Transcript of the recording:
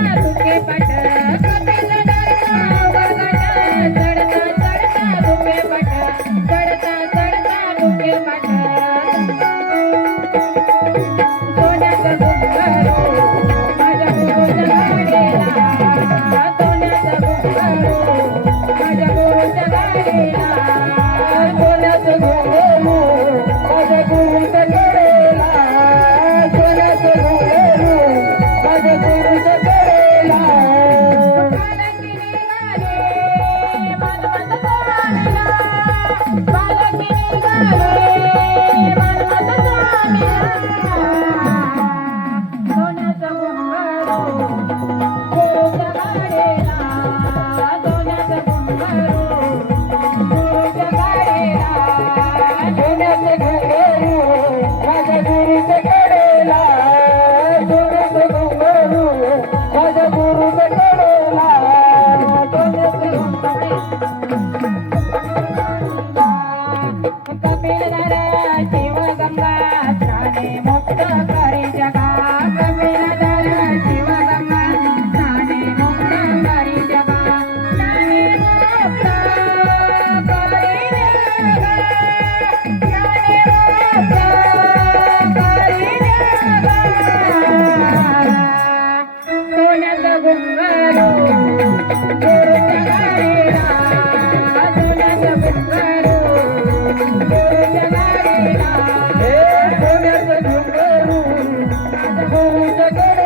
Yes! Amen.